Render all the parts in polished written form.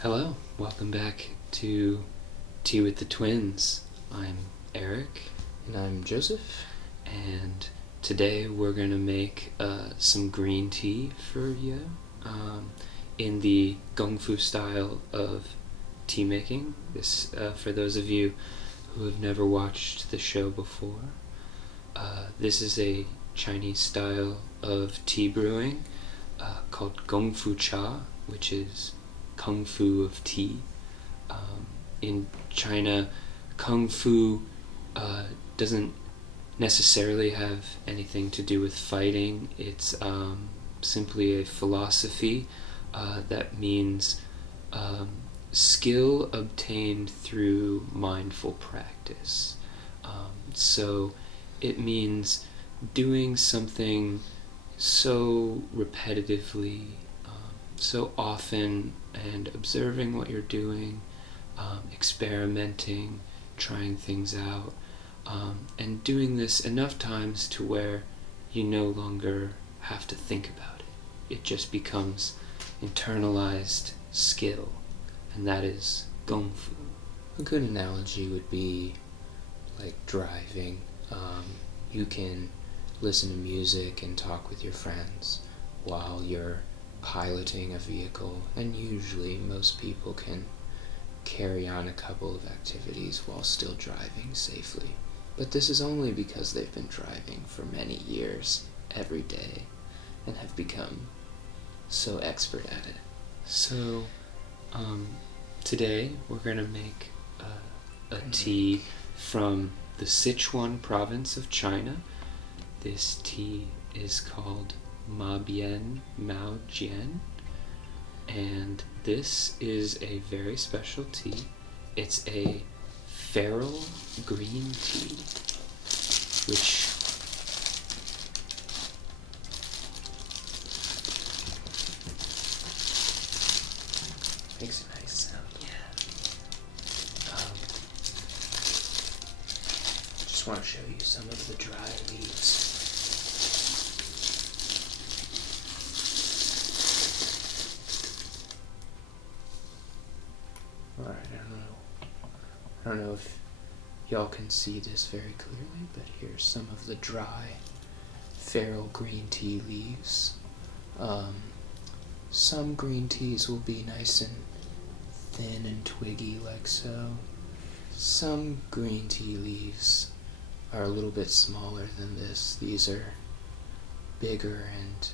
Hello, welcome back to Tea with the Twins. I'm Eric. And I'm Joseph. And today we're going to make some green tea for you in the Gung Fu style of tea making. This, for those of you who have never watched the show before, this is a Chinese style of tea brewing called Gongfu Cha, which is Kung Fu of tea. In China, Kung Fu doesn't necessarily have anything to do with fighting. It's simply a philosophy that means skill obtained through mindful practice. So it means doing something so repetitively, so often, and observing what you're doing, experimenting, trying things out, and doing this enough times to where you no longer have to think about it. It just becomes internalized skill, and that is Gung Fu. A good analogy would be like driving. You can listen to music and talk with your friends while you're piloting a vehicle, and usually most people can carry on a couple of activities while still driving safely. But this is only because they've been driving for many years, every day, and have become so expert at it. So, today we're going to make a tea from the Sichuan province of China. This tea is called Bian Mao Jian, and this is a very special tea. It's a feral green tea, which Makes a nice sound. Just want to show you some of the dry leaves. Alright, I don't know if y'all can see this very clearly, but here's some of the dry feral green tea leaves. Some green teas will be nice and thin and twiggy like so. Some green tea leaves are a little bit smaller than this. These are bigger and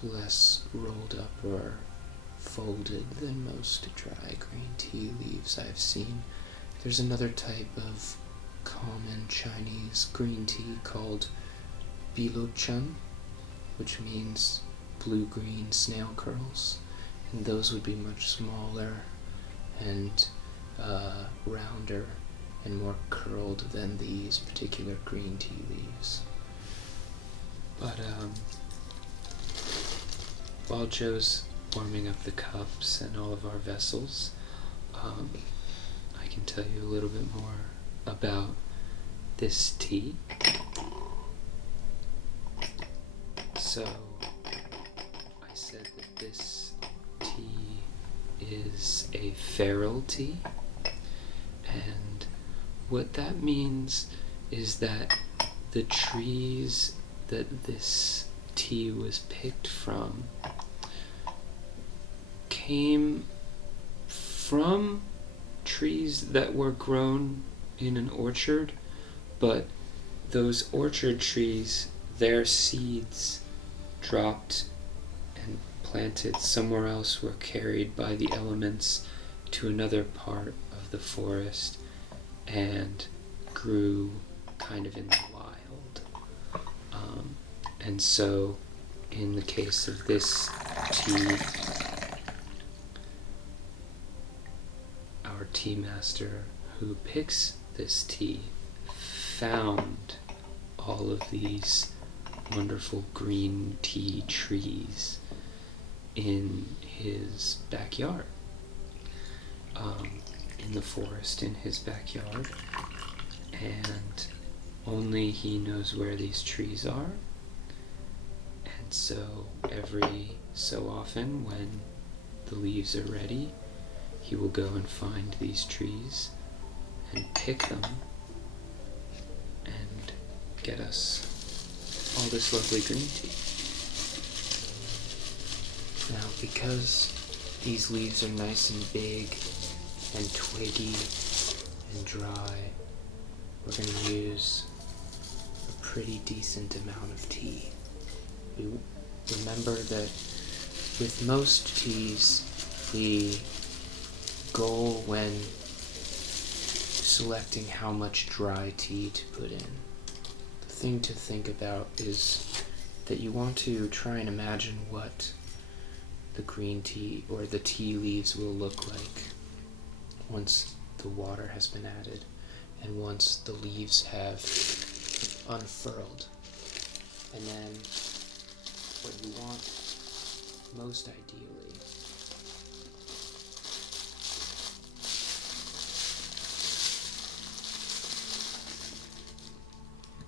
less rolled up or folded than most dry green tea leaves I've seen. There's another type of common Chinese green tea called Chun, which means blue-green snail curls, and those would be much smaller and rounder and more curled than these particular green tea leaves. But while Joe's warming up the cups and all of our vessels, I can tell you a little bit more about this tea. So, I said that this tea is a feral tea, and what that means is that the trees that this tea was picked from came from trees that were grown in an orchard, but those orchard trees, their seeds dropped and planted somewhere else were carried by the elements to another part of the forest and grew kind of in the wild. And so in the case of this tea, our tea master who picks this tea found all of these wonderful green tea trees in his backyard, in the forest in his backyard. And only he knows where these trees are. And so every so often when the leaves are ready, he will go and find these trees and pick them and get us all this lovely green tea. Now, because these leaves are nice and big and twiggy and dry, we're going to use a pretty decent amount of tea. Remember that with most teas, the goal when selecting how much dry tea to put in, the thing to think about is that you want to try and imagine what the green tea or the tea leaves will look like once the water has been added and once the leaves have unfurled. And then what you want most ideally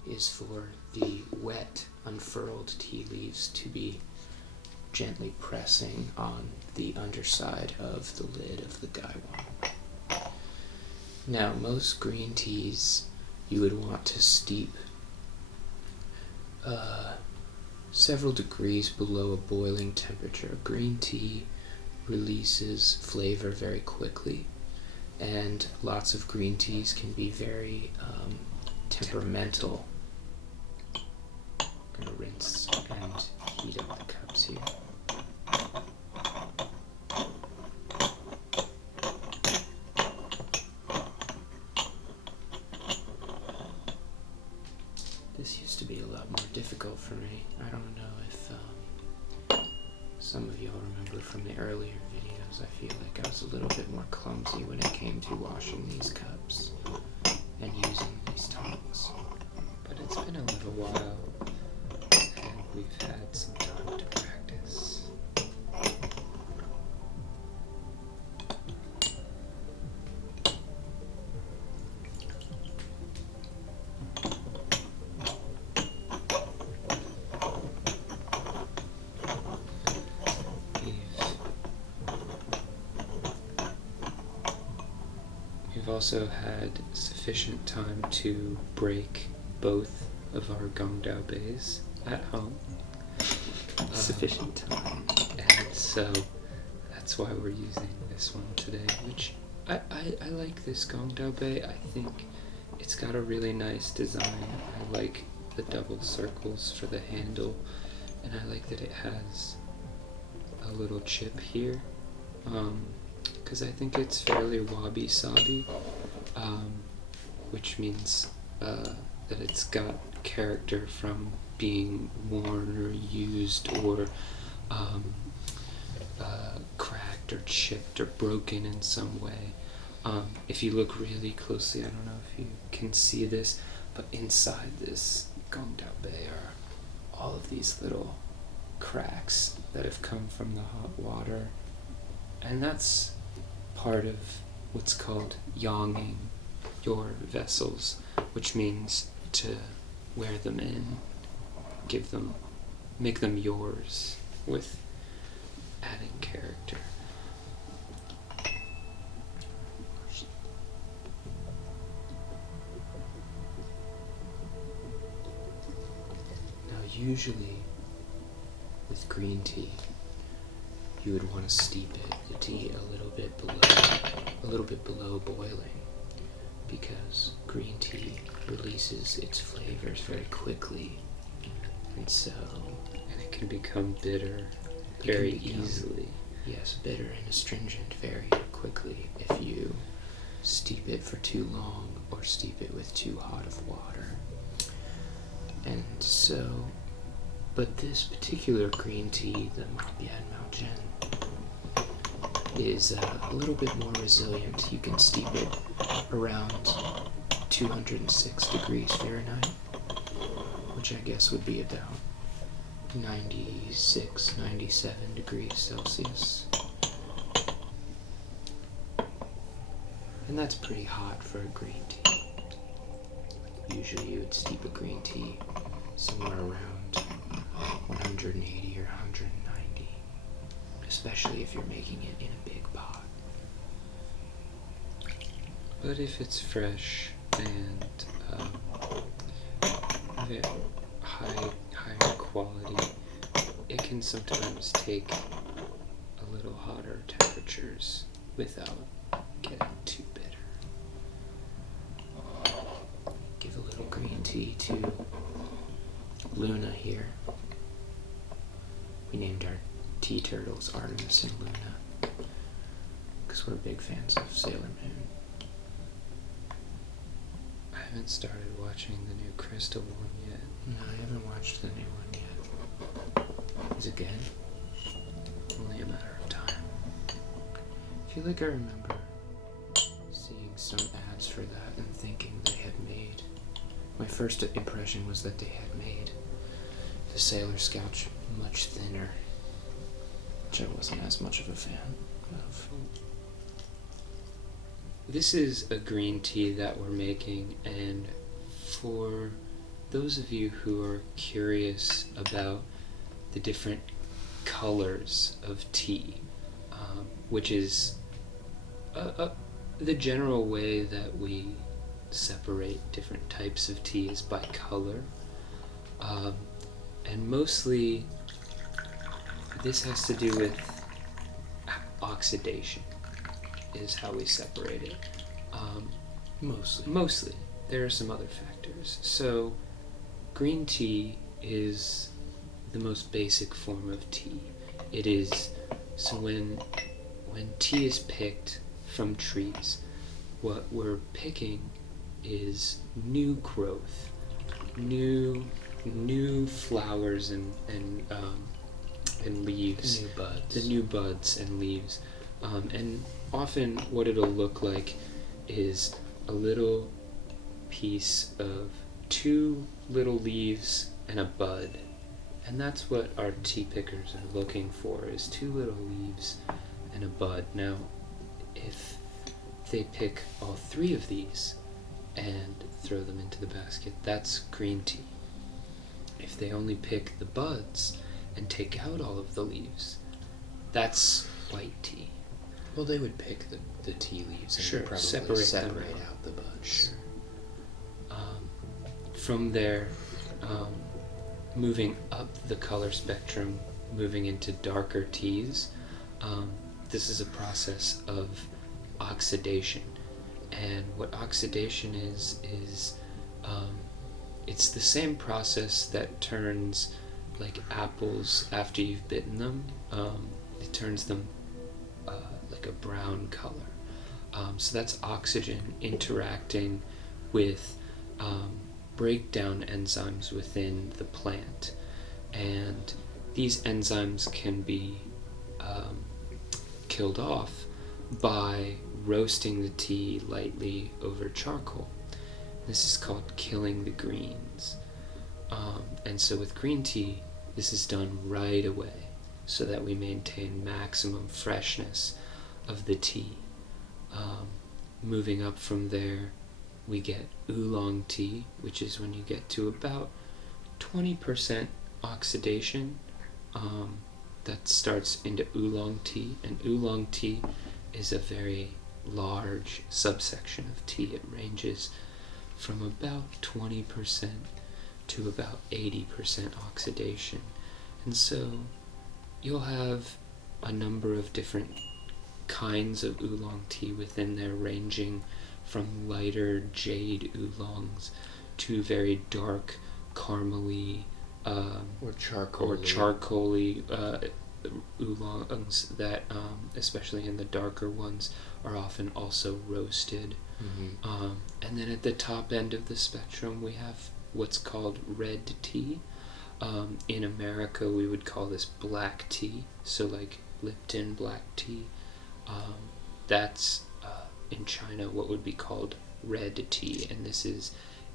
is for the wet, unfurled tea leaves to be gently pressing on the underside of the lid of the gaiwan. Now, most green teas you would want to steep several degrees below a boiling temperature. Green tea releases flavor very quickly, and lots of green teas can be very temperamental. I'm gonna rinse and heat up the cups here. This used to be a lot more difficult for me. I don't know if some of y'all remember from the earlier videos. I feel like I was a little bit more clumsy when it came to washing these cups and using these tongs. But it's been a little while, and we've had some time to practice. We've also had sufficient time to break both of our gong dao bays at home. Sufficient time. And so that's why we're using this one today, which I like this gong dao bay. I think it's got a really nice design. I like the double circles for the handle, and I like that it has a little chip here. Because I think it's fairly wabi-sabi, which means that it's got character from being worn or used or cracked or chipped or broken in some way. If you look really closely, I don't know if you can see this, but inside this gong dao bay are all of these little cracks that have come from the hot water. And that's part of what's called yanging your vessels, which means to wear them in, make them yours with adding character. Now, usually with green tea, you would want to steep the tea a little bit below boiling, because green tea releases its flavors very quickly, and it can become bitter very easily. Yes, bitter and astringent very quickly if you steep it for too long or steep it with too hot of water. And so, but this particular green tea, the Bian Mao Jian, is a little bit more resilient. You can steep it around 206 degrees Fahrenheit, which I guess would be about 96, 97 degrees Celsius. And that's pretty hot for a green tea. Usually you would steep a green tea somewhere around 180 or 190, especially if you're making it in a big pot. But if it's fresh and higher quality, it can sometimes take a little hotter temperatures without getting too bitter. Give a little green tea to Luna here. We named our tea turtles Artemis and Luna because we're big fans of Sailor Moon. I haven't started watching the new Crystal one yet. No, I haven't watched the new one yet. Is it good? Only a matter of time. I feel like I remember seeing some ads for that and thinking they had made... My first impression was that they had made the Sailor Scouts much thinner, which I wasn't as much of a fan of. This is a green tea that we're making, and for those of you who are curious about the different colors of tea, which is the general way that we separate different types of tea is by color, and mostly this has to do with oxidation is how we separate it. Mostly. There are some other factors. So green tea is the most basic form of tea. It is, so when tea is picked from trees, what we're picking is new growth, new flowers and leaves, the new buds and leaves, and often what it'll look like is a little piece of 2 little leaves and a bud, and that's what our tea pickers are looking for, is 2 little leaves and a bud. Now, if they pick all 3 of these and throw them into the basket, that's green tea. If they only pick the buds and take out all of the leaves, that's white tea. Well, they would pick the tea leaves and Sure, probably separate out the buds. Sure. From there, moving up the color spectrum, moving into darker teas, this is a process of oxidation. And what oxidation is it's the same process that turns like apples after you've bitten them. It turns them like a brown color. So that's oxygen interacting with breakdown enzymes within the plant. And these enzymes can be killed off by roasting the tea lightly over charcoal. This is called killing the greens. And so with green tea, this is done right away so that we maintain maximum freshness of the tea. Moving up from there, we get oolong tea, which is when you get to about 20% oxidation. That starts into oolong tea, and oolong tea is a very large subsection of tea. It ranges from about 20% to about 80% oxidation. And so you'll have a number of different kinds of oolong tea within there, ranging from lighter jade oolongs to very dark caramely or charcoaly oolongs that, especially in the darker ones, are often also roasted. Mm-hmm. And then at the top end of the spectrum, we have what's called red tea. In America, we would call this black tea, so like Lipton black tea. That's in China what would be called red tea, and this is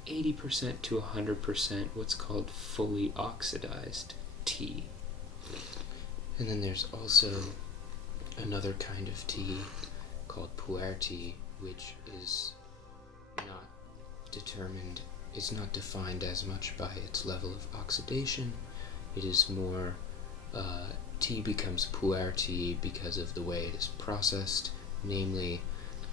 80% to 100% what's called fully oxidized tea. And then there's also another kind of tea called pu'er tea, which is not determined is not defined as much by its level of oxidation. It is more, tea becomes pu'er tea because of the way it is processed, namely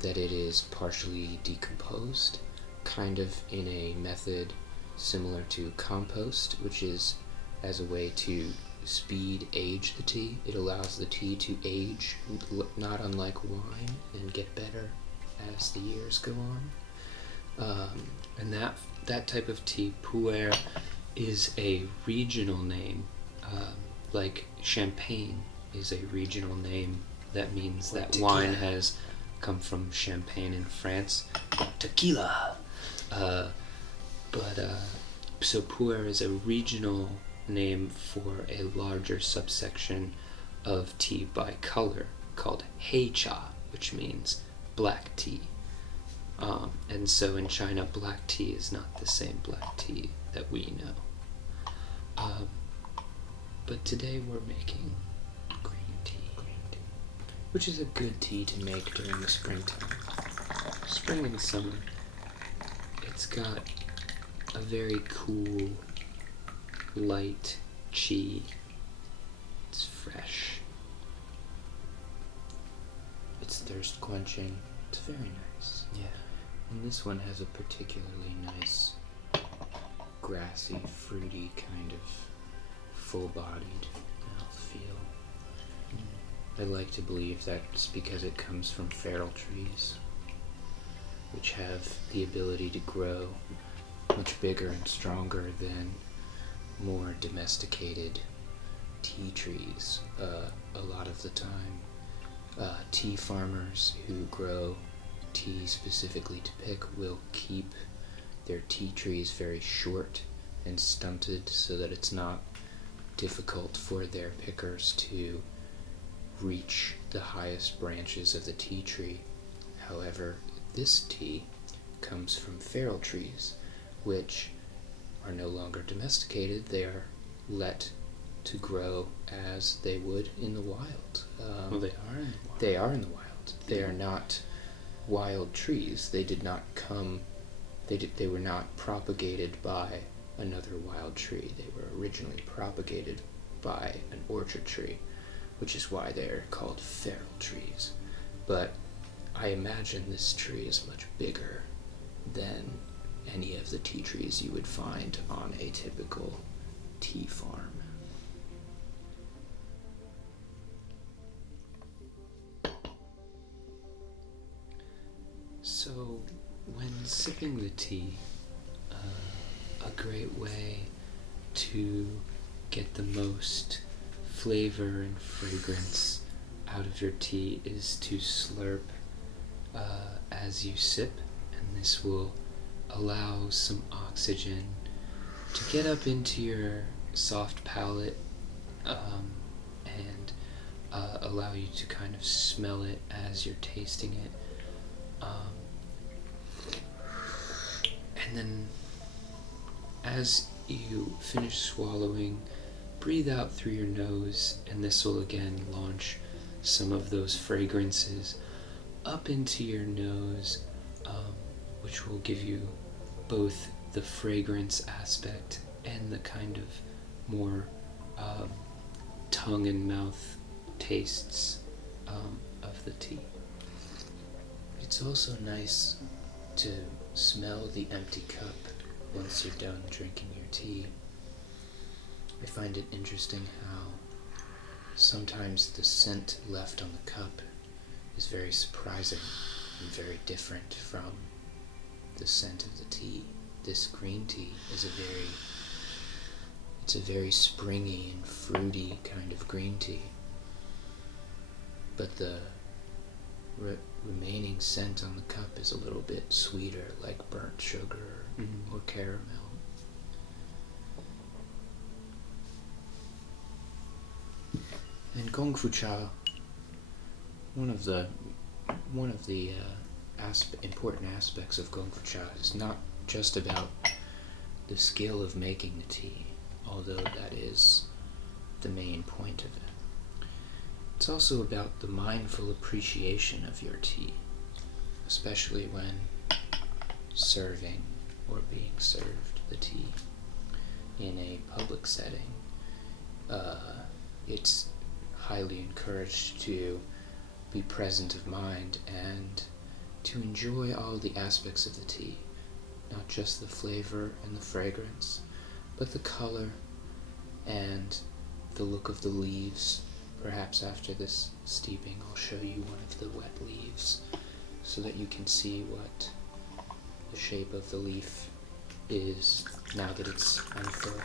that it is partially decomposed, kind of in a method similar to compost, which is as a way to speed age the tea. It allows the tea to age, not unlike wine, and get better as the years go on. And that type of tea, pu'er, is a regional name, like champagne is a regional name. That means Or that tequila. wine has come from Champagne in France. Tequila. So pu'er is a regional name for a larger subsection of tea by color called hei cha, which means black tea. And so in China, black tea is not the same black tea that we know. But today we're making green tea. Which is a good tea to make during the springtime. Spring and summer. It's got a very cool, light chi. It's fresh. It's thirst quenching. It's very nice. Yeah. And this one has a particularly nice, grassy, fruity kind of full-bodied mouthfeel. I like to believe that's because it comes from feral trees, which have the ability to grow much bigger and stronger than more domesticated tea trees. A lot of the time, tea farmers who grow tea specifically to pick will keep their tea trees very short and stunted so that it's not difficult for their pickers to reach the highest branches of the tea tree. However, this tea comes from feral trees, which are no longer domesticated. They are let to grow as they would in the wild. Well, they are in the wild. They are in the wild. They are not wild trees. They did not come. They were not propagated by another wild tree. They were originally propagated by an orchard tree, which is why they're called feral trees. But I imagine this tree is much bigger than any of the tea trees you would find on a typical tea farm. So, when sipping the tea, a great way to get the most flavor and fragrance out of your tea is to slurp as you sip, and this will allow some oxygen to get up into your soft palate and allow you to kind of smell it as you're tasting it. And then as you finish swallowing, breathe out through your nose, and this will again launch some of those fragrances up into your nose, which will give you both the fragrance aspect and the kind of more tongue and mouth tastes of the tea. It's also nice to smell the empty cup once you're done drinking your tea. I find it interesting how sometimes the scent left on the cup is very surprising and very different from the scent of the tea. This green tea is it's a very springy and fruity kind of green tea. But the remaining scent on the cup is a little bit sweeter, like burnt sugar or caramel. And Gongfu Cha, one of the important aspects of Gongfu Cha is not just about the skill of making the tea, although that is the main point of it. It's also about the mindful appreciation of your tea, especially when serving or being served the tea in a public setting, it's highly encouraged to be present of mind and to enjoy all the aspects of the tea, not just the flavor and the fragrance, but the color and the look of the leaves. Perhaps after this steeping, I'll show you one of the wet leaves so that you can see what the shape of the leaf is now that it's unfurled.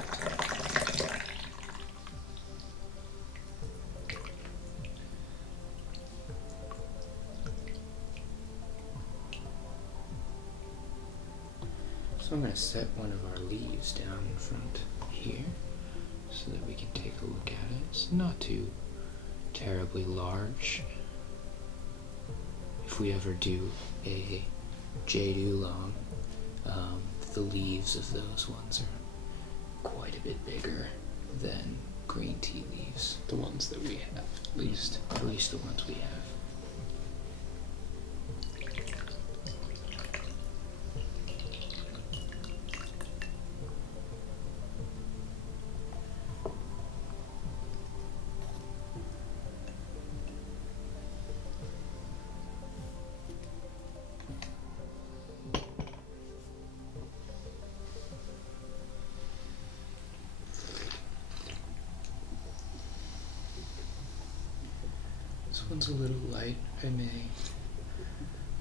So I'm going to set one of our leaves down in front here so that we can take a look at it. It's not too terribly large. If we ever do a jade oolong, the leaves of those ones are quite a bit bigger than green tea leaves. The ones that we have, at least. At least the ones we have. This one's a little light. I may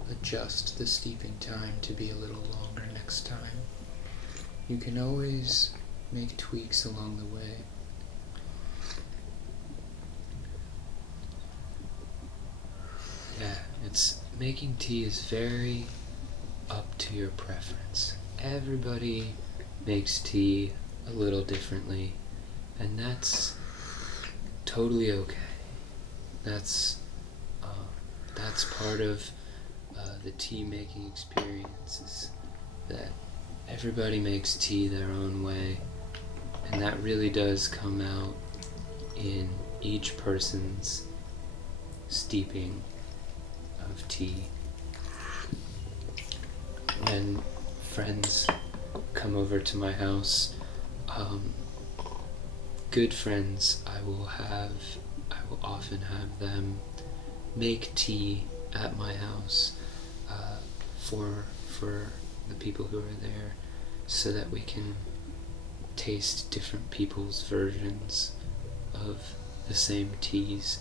adjust the steeping time to be a little longer next time. You can always make tweaks along the way. Yeah, making tea is very up to your preference. Everybody makes tea a little differently, and that's totally okay. That's part of the tea making experience, is that everybody makes tea their own way, and that really does come out in each person's steeping of tea. When friends come over to my house, good friends, I will often have them make tea at my house for the people who are there, so that we can taste different people's versions of the same teas.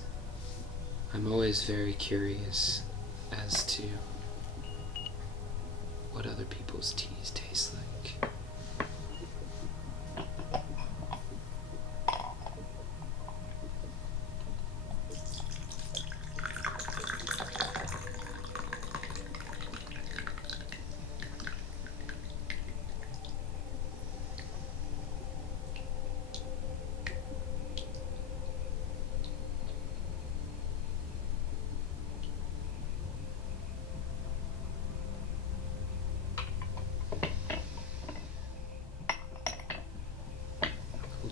I'm always very curious as to what other people's teas taste like.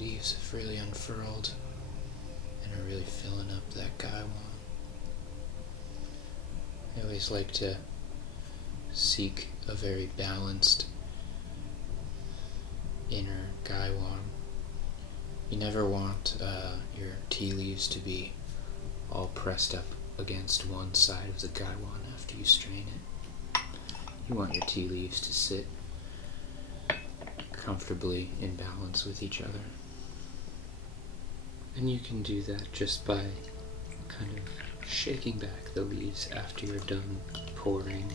Leaves have really unfurled and are really filling up that gaiwan. I always like to seek a very balanced inner gaiwan. You never want your tea leaves to be all pressed up against one side of the gaiwan after you strain it. You want your tea leaves to sit comfortably in balance with each other. And you can do that just by kind of shaking back the leaves after you're done pouring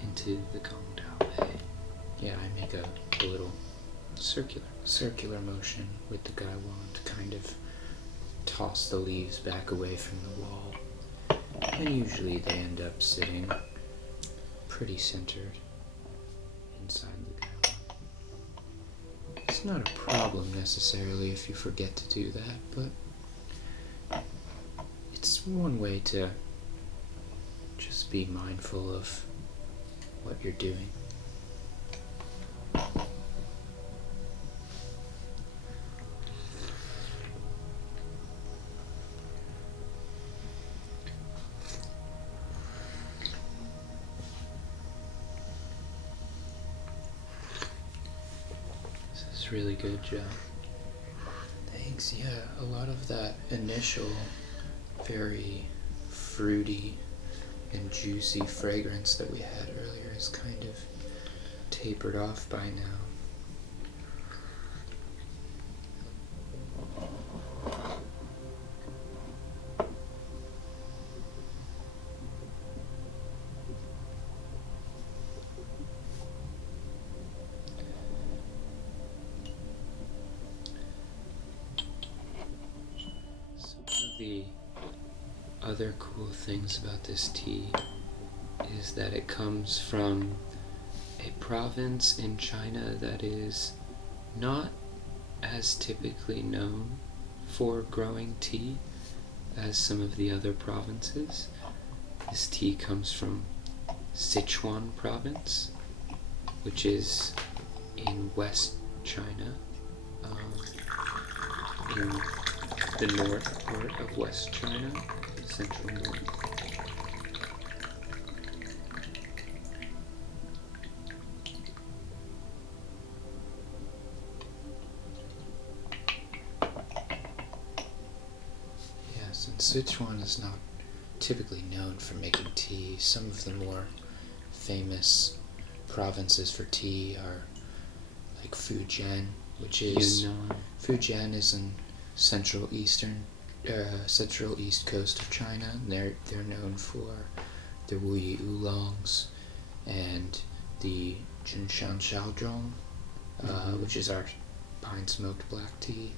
into the Gong Dao. Yeah, I make a little circular motion with the gaiwan to kind of toss the leaves back away from the wall. And usually they end up sitting pretty centered inside the gaiwan. It's not a problem necessarily if you forget to do that, but it's one way to just be mindful of what you're doing. It's really good, Joe. Thanks, yeah. A lot of that initial very fruity and juicy fragrance that we had earlier is kind of tapered off by now. The other cool things about this tea is that it comes from a province in China that is not as typically known for growing tea as some of the other provinces. This tea comes from Sichuan province, which is in West China, in the north part of West China, the central north. Yes, and Sichuan is not typically known for making tea. Some of the more famous provinces for tea are like Fujian, which is Fujian is in central east coast of China. And they're known for the Wuyi oolongs and the Jinshan Xiaozhong, which is our pine smoked black tea,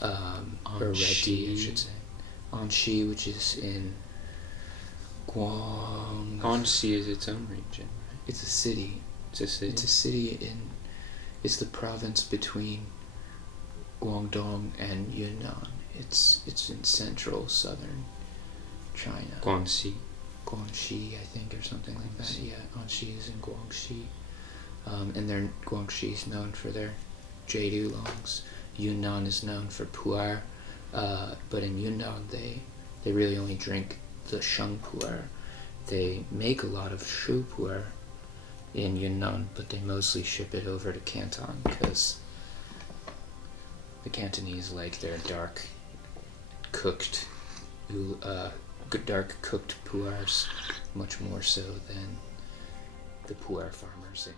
or red tea, I should say. Anxi, which is in Guang. Anxi is its own region, right? It's a city. It's a city. It's a city it's the province between Guangdong and Yunnan. It's in central southern China. Guangxi, I think, or something like that. Yeah, Anxi is in Guangxi. And Guangxi is known for their jade oolongs. Yunnan is known for pu'er, but in Yunnan they really only drink the sheng pu'er. They make a lot of shu pu'er in Yunnan, but they mostly ship it over to Canton because the Cantonese like their dark cooked pu'ers much more so than the pu'er farmers in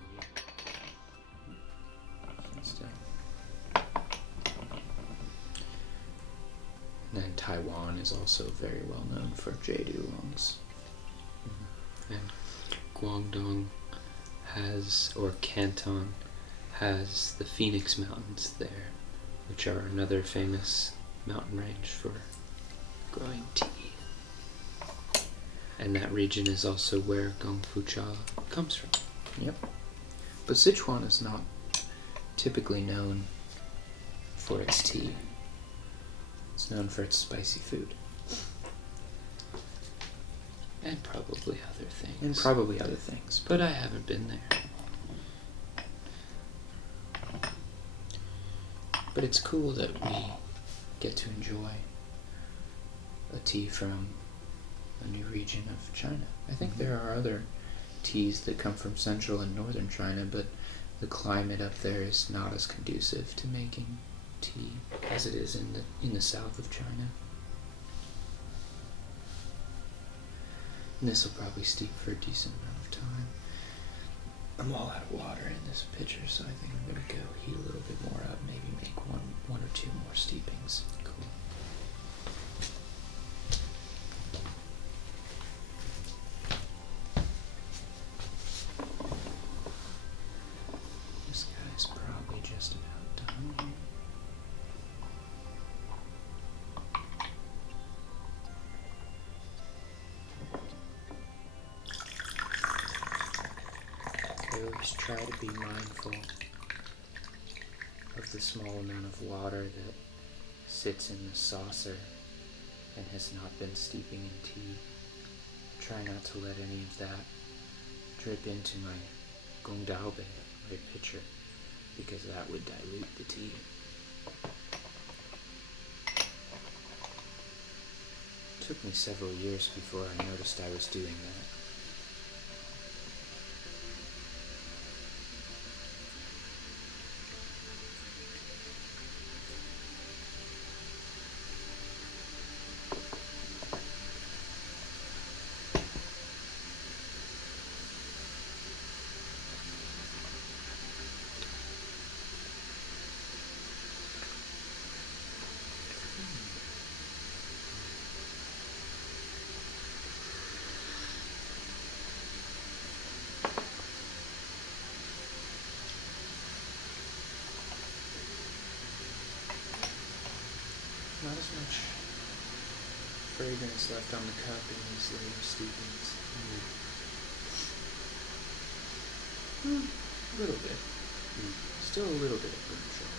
And then Taiwan is also very well known for jade oolongs. and Guangdong or Canton has the Phoenix Mountains there, which are another famous mountain range for growing tea. And that region is also where Gongfu Cha comes from. Yep. But Sichuan is not typically known for its tea. It's known for its spicy food. And probably other things. But I haven't been there. But it's cool that we get to enjoy a tea from a new region of China. I think there are other teas that come from central and northern China, but the climate up there is not as conducive to making tea as it is in the south of China. And this will probably steep for a decent amount of time. I'm all out of water in this pitcher, so I think I'm going to go heat a little bit more up, maybe make one or two more steepings. Cool. This guy's probably just about done. I always try to be mindful of the small amount of water that sits in the saucer and has not been steeping in tea. Try not to let any of that drip into my gongdaobe, my pitcher, because that would dilute the tea. It took me several years before I noticed I was doing that. much fragrance left on the cup in these later steepings. A little bit. Still a little bit of burnt sugar.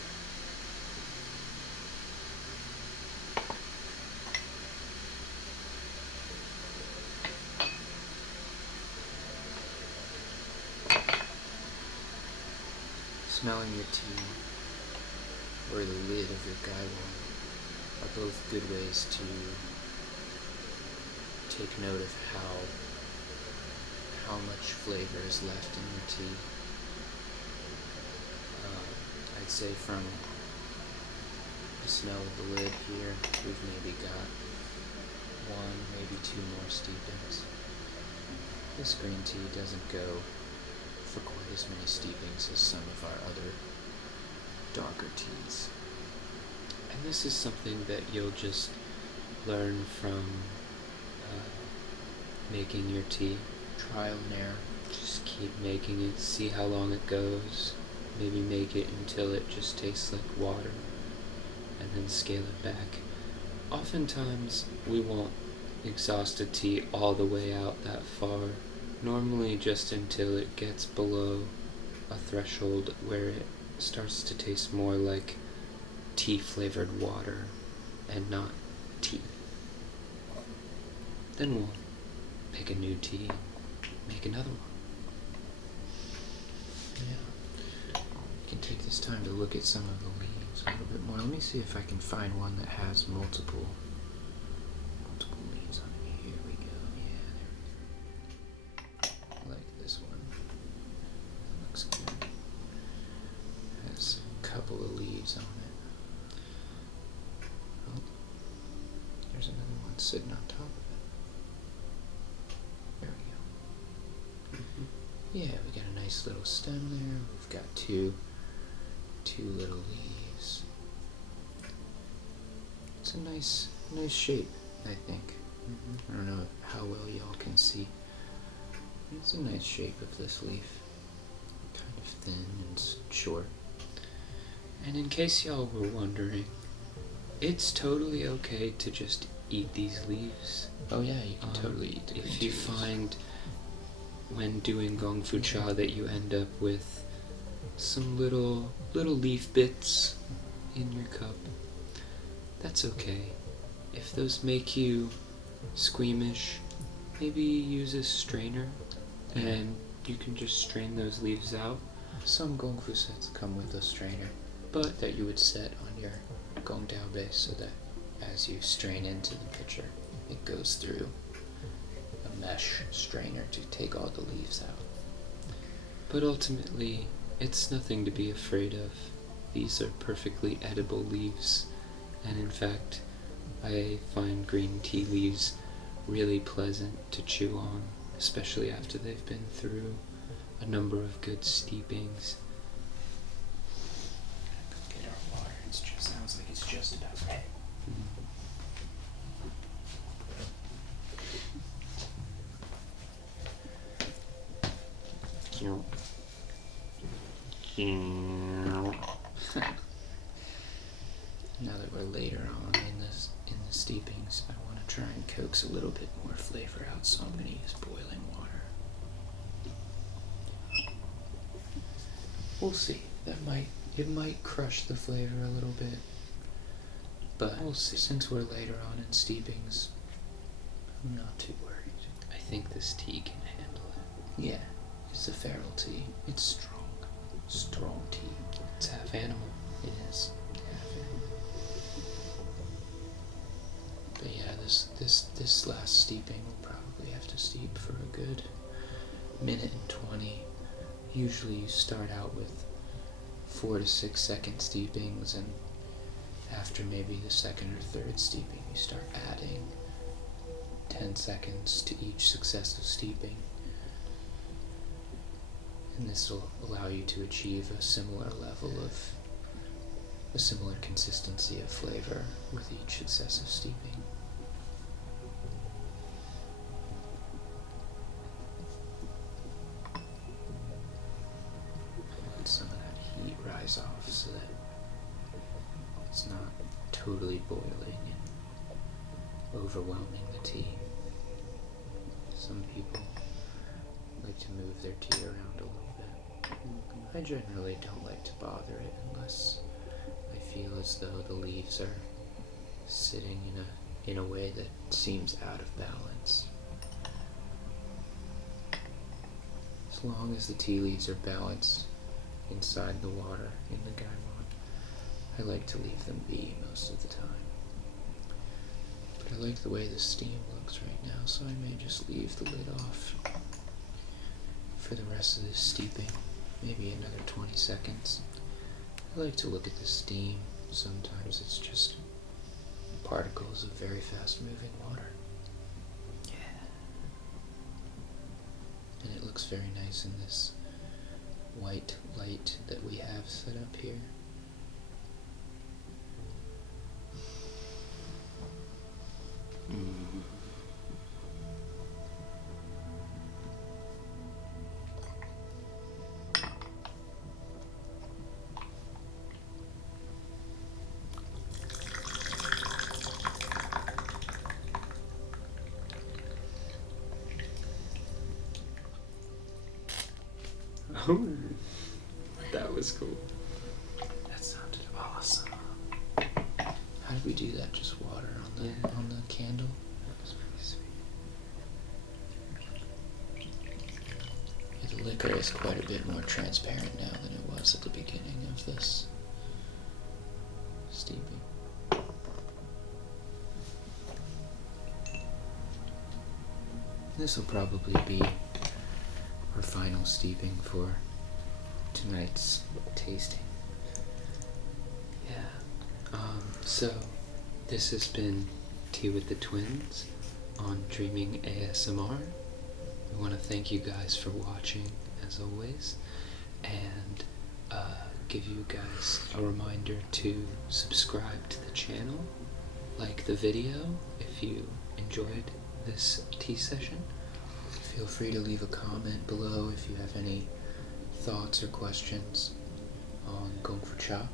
Smelling your tea or the lid of your gaiwan are both good ways to take note of how much flavor is left in your tea. I'd say from the smell of the lid here, we've maybe got 1, maybe 2 more steepings. This green tea doesn't go for quite as many steepings as some of our other darker teas. And this is something that you'll just learn from making your tea. Trial and error. Just keep making it, see how long it goes. Maybe make it until it just tastes like water, and then scale it back. Oftentimes, we won't exhaust a tea all the way out that far. Normally just until it gets below a threshold where it starts to taste more like tea-flavored water and not tea. Then we'll pick a new tea and make another one. Yeah. You can take this time to look at some of the leaves a little bit more. Let me see if I can find one that has multiple leaves on it. Here we go. Yeah, there we go. I like this one. That looks good. Has a couple of leaves on it. Oh, there's another one sitting on top of it. There we go. Yeah, we got a nice little stem there. We've got two little leaves. It's a nice shape, I think. I don't know how well y'all can see. It's a nice shape of this leaf. Kind of thin and short. And in case y'all were wondering, it's totally okay to just eat these leaves. Oh yeah, you can totally eat the If you find when doing Gongfu Cha that you end up with some little leaf bits in your cup, that's okay. If those make you squeamish, maybe use a strainer and you can just strain those leaves out. Some Gongfu sets come with a strainer, but that you would set on your Gong Dao base so that as you strain into the pitcher, it goes through a mesh strainer to take all the leaves out. But ultimately, it's nothing to be afraid of. These are perfectly edible leaves, and in fact, I find green tea leaves really pleasant to chew on, especially after they've been through a number of good steepings. Get our water. It just sounds like it's just about ready. Now that we're later on in the steepings, I want to try and coax a little bit more flavor out, so I'm going to use boiling water. We'll see. It might crush the flavor a little bit, but we'll see. Since we're later on in steepings, I'm not too worried. I think this tea can handle it. Yeah, it's a feral tea. It's strong tea. It's half animal. It is. But yeah, this last steeping will probably have to steep for a good minute and 20. Usually you start out with 4 to 6 second steepings, and after maybe the second or third steeping you start adding 10 seconds to each successive steeping. And this will allow you to achieve a similar consistency of flavor with each successive steeping. Let some of that heat rise off so that it's not totally boiling and overwhelming the tea. Some people like to move their tea around a little bit. I generally don't like to bother it unless I feel as though the leaves are sitting in a way that seems out of balance. As long as the tea leaves are balanced inside the water in the gaimon, I like to leave them be most of the time. But I like the way the steam looks right now, so I may just leave the lid off for the rest of this steeping, maybe another 20 seconds. I like to look at the steam. Sometimes it's just particles of very fast moving water. Yeah. And it looks very nice in this white light that we have set up here. Oh, that was cool. That sounded awesome. How did we do that? Just water on the candle? That was pretty sweet. Yeah, the liquor is quite a bit more transparent now than it was at the beginning of this steeping. This will probably be our final steeping for tonight's tasting. Yeah. So this has been Tea with the Twins on Dreaming ASMR. We want to thank you guys for watching, as always, and give you guys a reminder to subscribe to the channel, like the video if you enjoyed this tea session. Feel free to leave a comment below if you have any thoughts or questions on Gongfu Cha.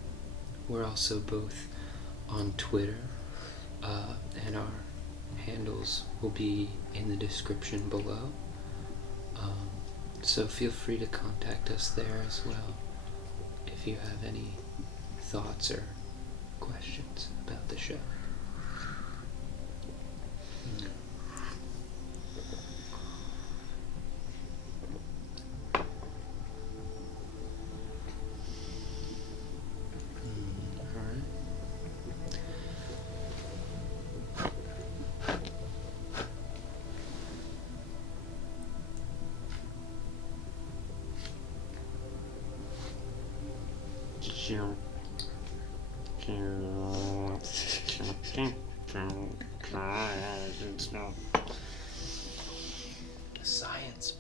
We're also both on Twitter, and our handles will be in the description below. So feel free to contact us there as well if you have any thoughts or questions about the show. Science